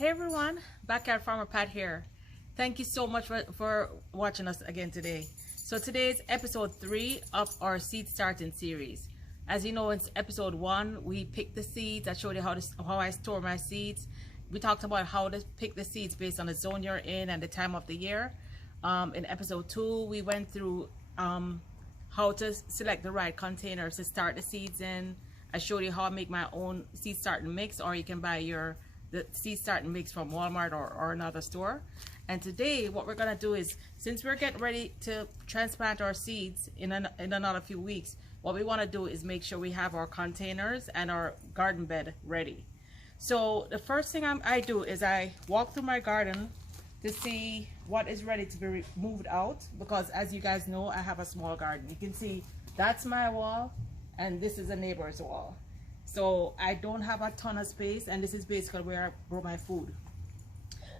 Hey everyone, Backyard Farmer Pat here. Thank you so much for watching us again today. So today is episode 3 of our seed starting series. As you know, in episode 1, we picked the seeds. I showed you how I store my seeds. We talked about how to pick the seeds based on the zone you're in and the time of the year. In episode 2, we went through how to select the right containers to start the seeds in. I showed you how I make my own seed starting mix, or you can buy the seed starting mix from Walmart or another store. And today what we're going to do is, since we're getting ready to transplant our seeds in another few weeks, what we want to do is make sure we have our containers and our garden bed ready. So the first thing I do is I walk through my garden to see what is ready to be moved out, because as you guys know, I have a small garden. You can see that's my wall and this is a neighbor's wall. So I don't have a ton of space, and this is basically where I grow my food.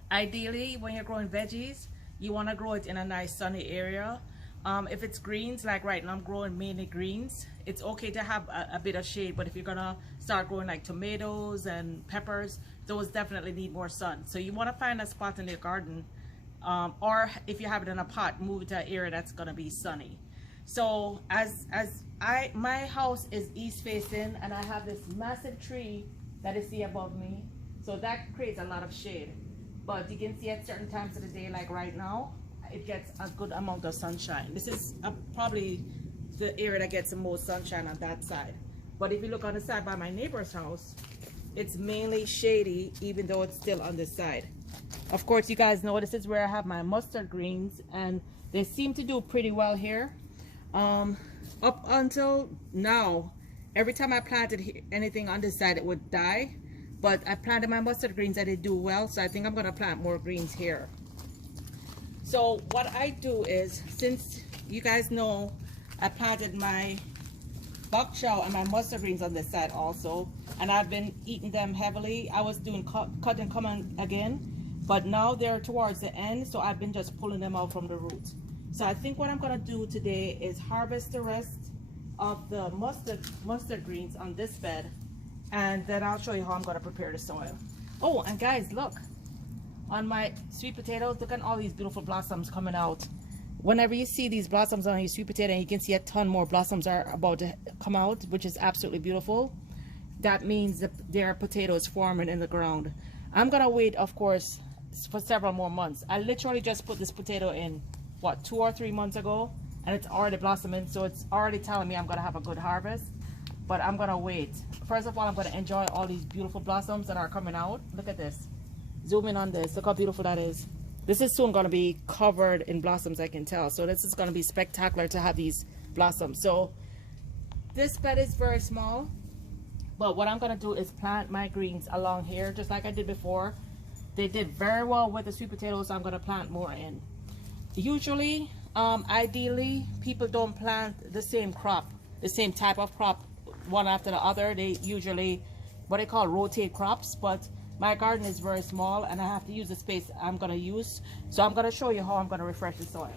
Ideally, when you're growing veggies, you want to grow it in a nice sunny area. If it's greens, like right now I'm growing mainly greens, it's okay to have a bit of shade, but if you're gonna start growing like tomatoes and peppers, those definitely need more sun. So you want to find a spot in your garden, or if you have it in a pot, move it to an area that's gonna be sunny. So my house is east facing, and I have this massive tree that you see above me, so that creates a lot of shade. But you can see at certain times of the day, like right now, it gets a good amount of sunshine. This is probably the area that gets the most sunshine on that side. But if you look on the side by my neighbor's house, it's mainly shady, even though it's still on this side. Of course, you guys know this is where I have my mustard greens, and they seem to do pretty well here. Up until now, every time I planted anything on this side, it would die. But I planted my mustard greens and they do well, so I think I'm gonna plant more greens here. So what I do is, since you guys know I planted my bok chow and my mustard greens on this side also, and I've been eating them heavily. I was doing cut and come again, but now they're towards the end, so I've been just pulling them out from the roots. So I think what I'm gonna do today is harvest the rest of the mustard greens on this bed, and then I'll show you how I'm gonna prepare the soil. Oh, and guys, look, on my sweet potatoes, look at all these beautiful blossoms coming out. Whenever you see these blossoms on your sweet potato, and you can see a ton more blossoms are about to come out, which is absolutely beautiful, that means that there are potatoes forming in the ground. I'm gonna wait, of course, for several more months. I literally just put this potato in, what, 2 or 3 months ago, and it's already blossoming, so it's already telling me I'm gonna have a good harvest. But I'm gonna wait. First of all, I'm gonna enjoy all these beautiful blossoms that are coming out. Look at this. Zoom in on this. Look how beautiful that is. This is soon gonna be covered in blossoms, I can tell. So this is gonna be spectacular to have these blossoms. So this bed is very small, but what I'm gonna do is plant my greens along here, just like I did before. They did very well with the sweet potatoes, so I'm gonna plant more in. Usually, ideally, people don't plant the same crop, the same type of crop, one after the other. They usually, what they call rotate crops, but my garden is very small and I have to use the space I'm gonna use. So I'm gonna show you how I'm gonna refresh the soil.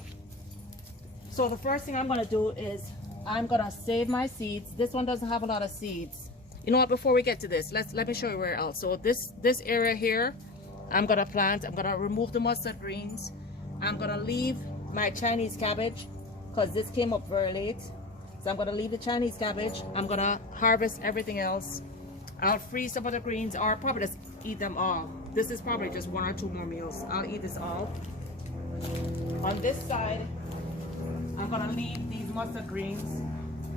So the first thing I'm gonna do is I'm gonna save my seeds. This one doesn't have a lot of seeds. You know what, before we get to this, let me show you where else. So this area here, I'm gonna plant. I'm gonna remove the mustard greens. I'm gonna leave my Chinese cabbage, because this came up very late. So I'm gonna leave the Chinese cabbage. I'm gonna harvest everything else. I'll freeze some of the greens, or probably just eat them all. This is probably just 1 or 2 more meals. I'll eat this all. On this side, I'm gonna leave these mustard greens.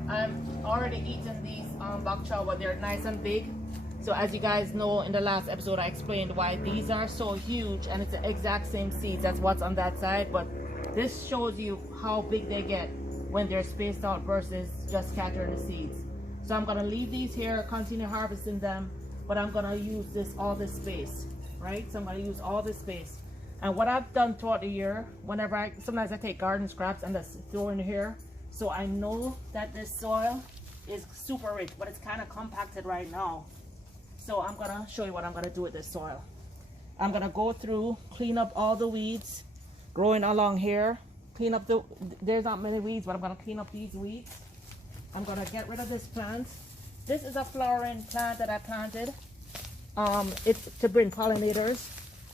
I've already eaten these bok chow, but they're nice and big. So as you guys know, in the last episode I explained why these are so huge, and it's the exact same seeds as what's on that side, but this shows you how big they get when they're spaced out versus just scattering the seeds. So I'm gonna leave these here, continue harvesting them, but I'm gonna use all this space, right? So I'm gonna use all this space. And what I've done throughout the year, sometimes I take garden scraps and just throw in here, so I know that this soil is super rich, but it's kind of compacted right now. So I'm gonna show you what I'm gonna do with this soil. I'm gonna go through, clean up all the weeds growing along here, clean up there's not many weeds, but I'm gonna clean up these weeds. I'm gonna get rid of this plant. This is a flowering plant that I planted. It's to bring pollinators,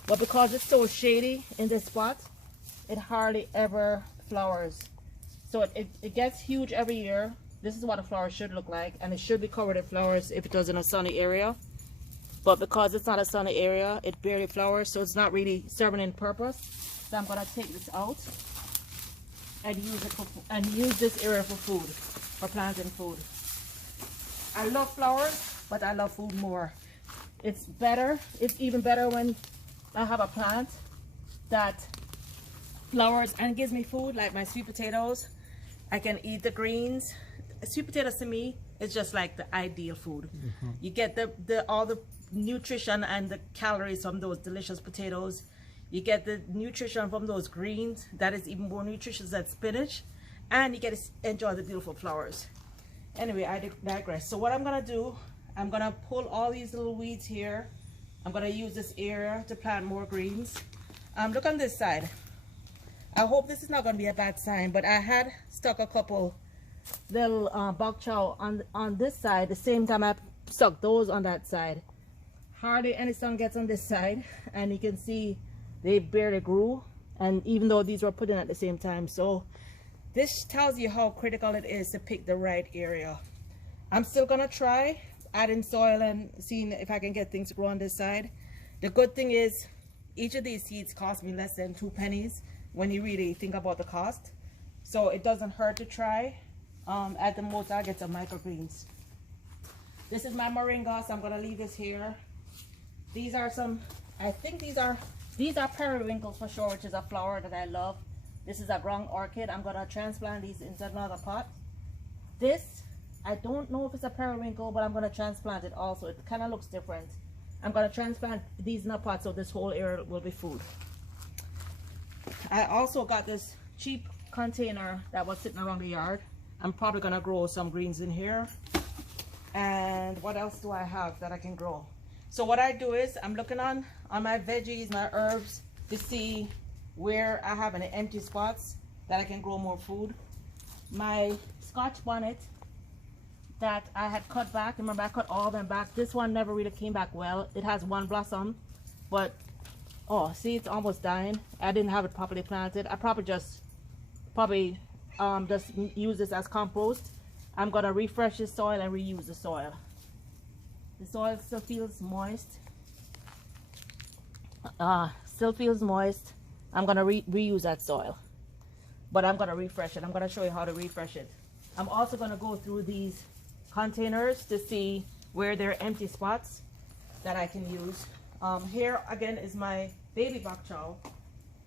but because it's so shady in this spot, it hardly ever flowers. So it gets huge every year. This is what a flower should look like, and it should be covered in flowers if it does in a sunny area. But because it's not a sunny area, it barely flowers, so it's not really serving any purpose. So I'm gonna take this out and use this area for food, for planting food. I love flowers, but I love food more. It's better. It's even better when I have a plant that flowers and gives me food, like my sweet potatoes. I can eat the greens. Sweet potatoes to me is just like the ideal food. You get all the nutrition and the calories from those delicious potatoes. You get the nutrition from those greens that is even more nutritious than spinach, and you get to enjoy the beautiful flowers. Anyway, I digress. So what I'm gonna do, I'm gonna pull all these little weeds here. I'm gonna use this area to plant more greens. Look on this side. I hope this is not gonna be a bad sign, but I had stuck a couple little bok chow on this side the same time I stuck those on that side. Hardly any sun gets on this side, and you can see they barely grew, and even though these were put in at the same time. So this tells you how critical it is to pick the right area. I'm still gonna try adding soil and seeing if I can get things to grow on this side. The good thing is each of these seeds cost me less than 2 pennies when you really think about the cost, so it doesn't hurt to try. At the most I'll get some microgreens. This is my moringa, so I'm gonna leave this here. These are some, I think these are periwinkles for sure, which is a flower that I love. This is a ground orchid. I'm gonna transplant these into another pot. This, I don't know if it's a periwinkle, but I'm gonna transplant it also. It kind of looks different. I'm gonna transplant these in a pot so this whole area will be food. I also got this cheap container that was sitting around the yard. I'm probably gonna grow some greens in here. And what else do I have that I can grow? So what I do is I'm looking on my veggies, my herbs, to see where I have any empty spots that I can grow more food. My Scotch bonnet that I had cut back, remember I cut all of them back. This one never really came back well. It has one blossom, but oh, see, it's almost dying. I didn't have it properly planted. I probably just use this as compost. I'm gonna refresh the soil and reuse the soil. The soil still feels moist. I'm gonna reuse that soil, but I'm gonna refresh it. I'm gonna show you how to refresh it. I'm also gonna go through these containers to see where there are empty spots that I can use. Here again is my baby bok chow,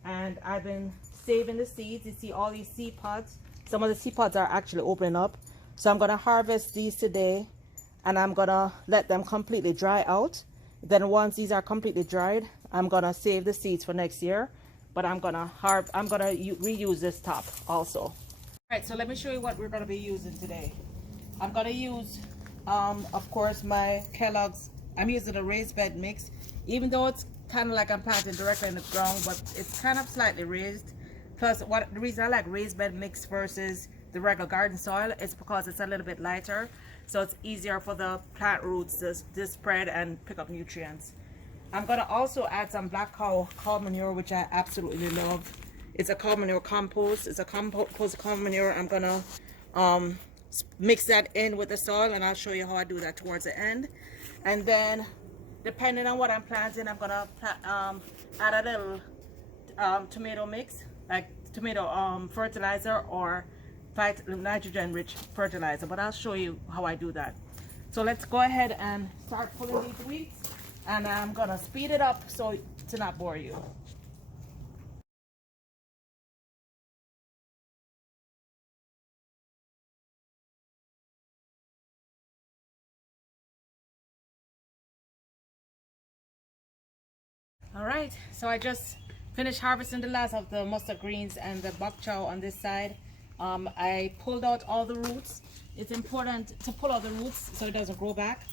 and I've been saving the seeds. You see all these seed pods. Some of the seed pods are actually opening up, so I'm gonna harvest these today, and I'm gonna let them completely dry out. Then once these are completely dried, I'm gonna save the seeds for next year, but I'm gonna reuse this top also. All right, so let me show you what we're gonna be using today. I'm gonna use of course my Kellogg's. I'm using a raised bed mix, even though it's kind of like I'm planting directly in the ground, but it's kind of slightly raised. Plus, the reason I like raised bed mix versus the regular garden soil is because it's a little bit lighter, so it's easier for the plant roots to spread and pick up nutrients. I'm gonna also add some black cow manure, which I absolutely love. It's a cow manure compost. It's a compost cow manure. I'm gonna mix that in with the soil, and I'll show you how I do that towards the end. And then, depending on what I'm planting, I'm gonna add a little tomato mix, like tomato fertilizer or nitrogen rich fertilizer, but I'll show you how I do that. So let's go ahead and start pulling these weeds, and I'm gonna speed it up so to not bore you. All right, so I just finished harvesting the last of the mustard greens and the bok chow on this side. I pulled out all the roots. It's important to pull out the roots so it doesn't grow back.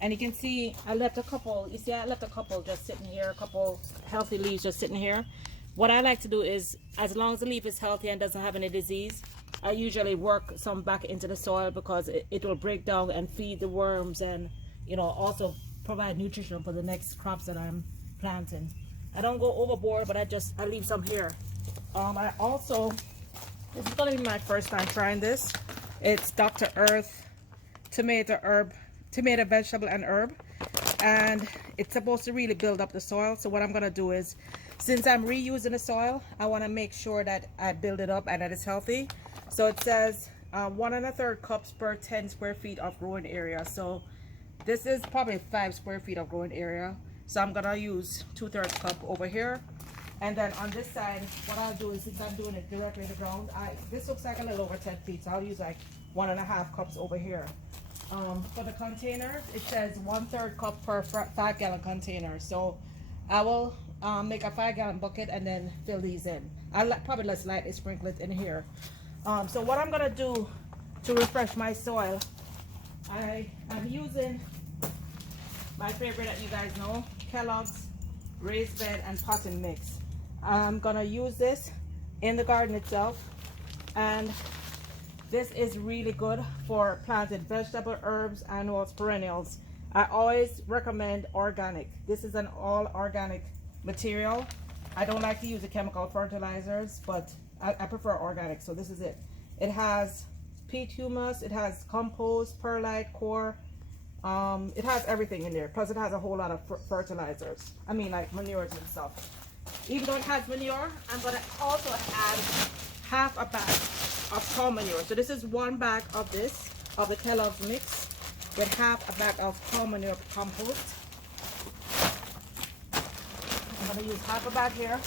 And you can see I left a couple, just sitting here, a couple healthy leaves just sitting here. What I like to do is, as long as the leaf is healthy and doesn't have any disease, I usually work some back into the soil because it will break down and feed the worms, and also provide nutrition for the next crops that I'm planting. I don't go overboard, but I leave some here. I also, this is gonna be my first time trying this. It's Dr. Earth tomato, vegetable and herb, and it's supposed to really build up the soil. So what I'm gonna do is, since I'm reusing the soil, I want to make sure that I build it up and that it's healthy. So it says 1 1/3 cups per 10 square feet of growing area. So this is probably 5 square feet of growing area. So I'm gonna use 2/3 cup over here. And then on this side, what I'll do is, since I'm doing it directly in the ground, this looks like a little over 10 feet. So I'll use like 1.5 cups over here. For the containers, it says 1/3 cup per 5-gallon container. So I will make a 5-gallon bucket and then fill these in. I'll probably just lightly sprinkle it in here. So what I'm gonna do to refresh my soil, I'm using my favorite that you guys know, Kellogg's raised bed and potting mix. I'm gonna use this in the garden itself, and this is really good for planting vegetable, herbs, annuals, perennials. I always recommend organic. This is an all organic material. I don't like to use the chemical fertilizers, but I prefer organic, so this is it. It has peat humus, it has compost, perlite, core. It has everything in there. Plus it has a whole lot of fertilizers. I mean, like manures and stuff. Even though it has manure, I'm gonna also add half a bag of cow manure. So this is 1 bag of this, of the Kellogg's mix, with half a bag of cow manure compost. I'm gonna use half a bag here.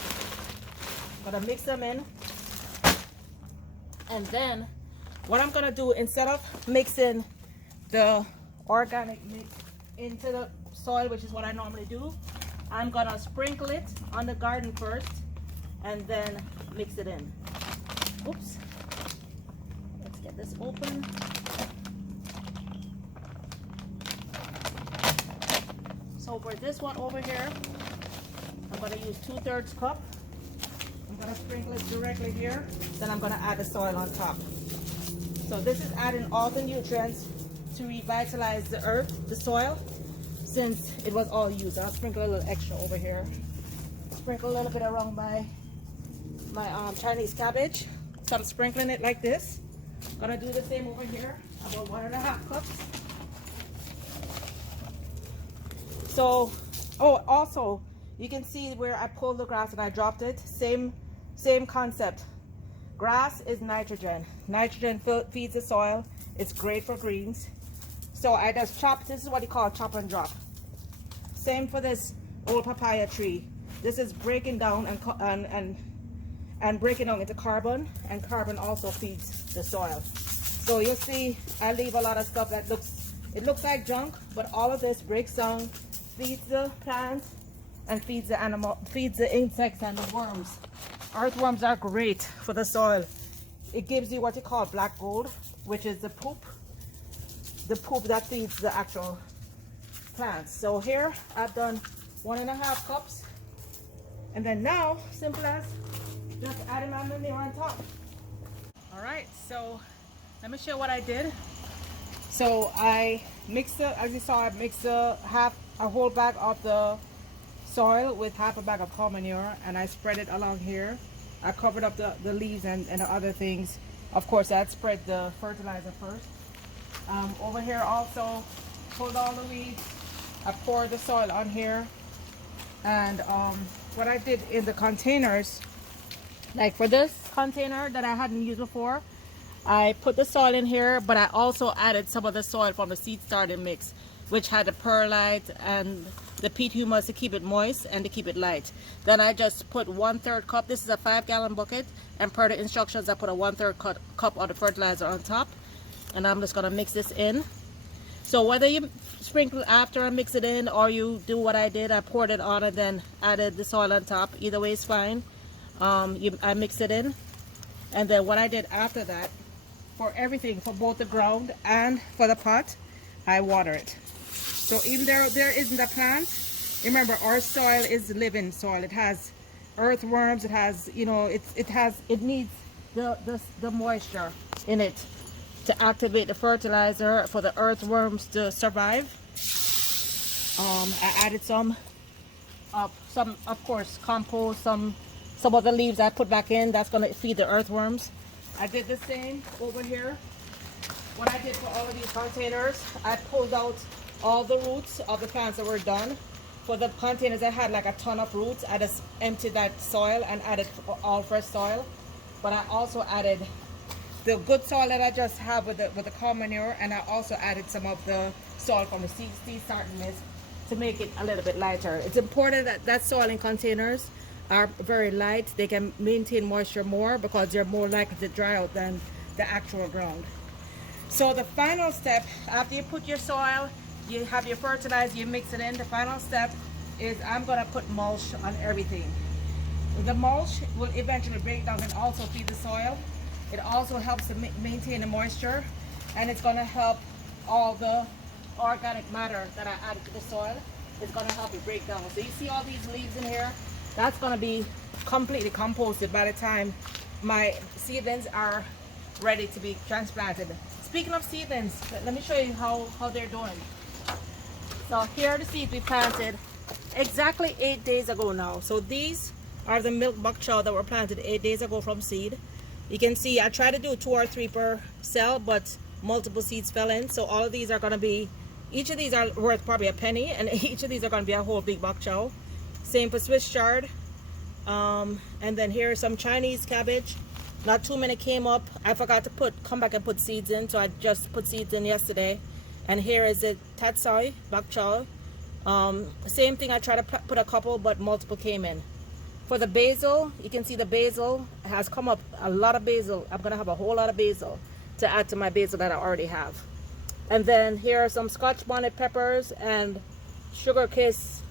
I'm gonna mix them in. And then what I'm gonna do, instead of mixing the organic mix into the soil, which is what I normally do, I'm gonna sprinkle it on the garden first and then mix it in. Oops. Let's get this open. So for this one over here, I'm gonna use 2/3 cup. I'm gonna sprinkle it directly here. Then I'm gonna add the soil on top. So this is adding all the nutrients to revitalize the earth, the soil, since it was all used. I'll sprinkle a little extra over here. Sprinkle a little bit around my Chinese cabbage. So I'm sprinkling it like this. Gonna do the same over here, about 1.5 cups. So, oh, also, you can see where I pulled the grass and I dropped it. Same concept. Grass is nitrogen. Nitrogen feeds the soil. It's great for greens. So I just chop. This is what you call chop and drop. Same for this old papaya tree. This is breaking down and breaking down into carbon, and carbon also feeds the soil. So you'll see I leave a lot of stuff that looks like junk, but all of this breaks down, feeds the plants, and feeds the insects and the worms. Earthworms are great for the soil. It gives you what you call black gold, which is the poop that feeds the actual plants. So here I've done 1.5 cups, and then now, simple as just adding my manure on top. All right, so let me show what I did. So I mixed as you saw, I mixed a whole bag of the soil with half a bag of cow manure, and I spread it along here. I covered up the leaves and the other things. Of course, I'd spread the fertilizer first. Over here also, pulled all the weeds. I poured the soil on here. And what I did in the containers, like for this container that I hadn't used before, I put the soil in here, but I also added some of the soil from the seed starting mix, which had the perlite and the peat humus to keep it moist and to keep it light. Then I just put 1/3 cup. This is a 5-gallon bucket, and per the instructions I put a 1/3 cup of the fertilizer on top, and I'm just gonna mix this in. So whether you sprinkle after I mix it in, or you do what I did, I poured it on and then added the soil on top, either way is fine. I mix it in, and then what I did after that, for everything, for both the ground and for the pot, I water it. So even though there isn't a plant, remember our soil is living soil. It has earthworms. It has, you know, it needs the moisture in it to activate the fertilizer for the earthworms to survive. I added some of course compost, some of the leaves I put back in. That's going to feed the earthworms. I did the same over here. What I did for all of these containers, I pulled out all the roots of the plants that were done. For the containers I had like a ton of roots, I just emptied that soil and added all fresh soil. But I also added the good soil that I just have with the cow manure, and I also added some of the soil from the seed starting mix to make it a little bit lighter. It's important that soil in containers are very light. They can maintain moisture more because they're more likely to dry out than the actual ground. So the final step, after you put your soil, you have your fertilizer, you mix it in. The final step is I'm gonna put mulch on everything. The mulch will eventually break down and also feed the soil. It also helps to maintain the moisture, and it's gonna help all the organic matter that I added to the soil. It's gonna help it break down. So you see all these leaves in here? That's gonna be completely composted by the time my seedlings are ready to be transplanted. Speaking of seedlings, let me show you how they're doing. So here are the seeds we planted exactly 8 days ago now. So these are the milk bok chow that were planted 8 days ago from seed. You can see I try to do 2 or 3 per cell, but multiple seeds fell in. So all of these are going to be, each of these are worth probably a penny, and each of these are going to be a whole big bok chow. Same for Swiss chard. And then here is some Chinese cabbage. Not too many came up. I forgot to come back and put seeds in, so I just put seeds in yesterday. And here is the tatsoi bok chow. Same thing, I try to put a couple, but multiple came in. For the basil, you can see the basil has come up, a lot of basil. I'm gonna have a whole lot of basil to add to my basil that I already have. And then here are some Scotch bonnet peppers and sugar kiss.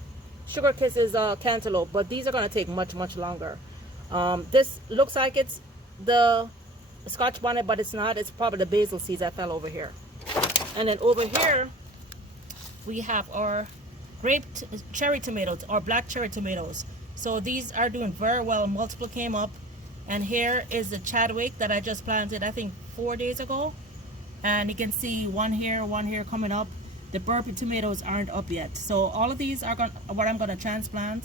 Sugar kiss is cantaloupe, but these are gonna take much longer. This looks like it's the Scotch bonnet, but it's not. It's probably the basil seeds that fell over here. And then over here we have our cherry tomatoes, or black cherry tomatoes. So these are doing very well. Multiple came up. And here is the Chadwick that I just planted, I think 4 days ago. And you can see one here coming up. The burpee tomatoes aren't up yet. So all of these are what I'm gonna transplant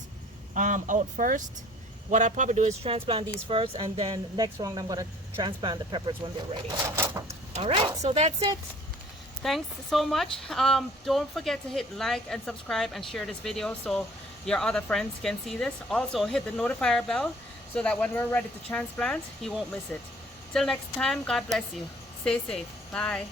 out first. What I'll probably do is transplant these first, and then next round I'm gonna transplant the peppers when they're ready. All right, so that's it. Thanks so much. Don't forget to hit like and subscribe and share this video so your other friends can see this. Also hit the notifier bell so that when we're ready to transplant, you won't miss it. Till next time, God bless you. Stay safe. Bye.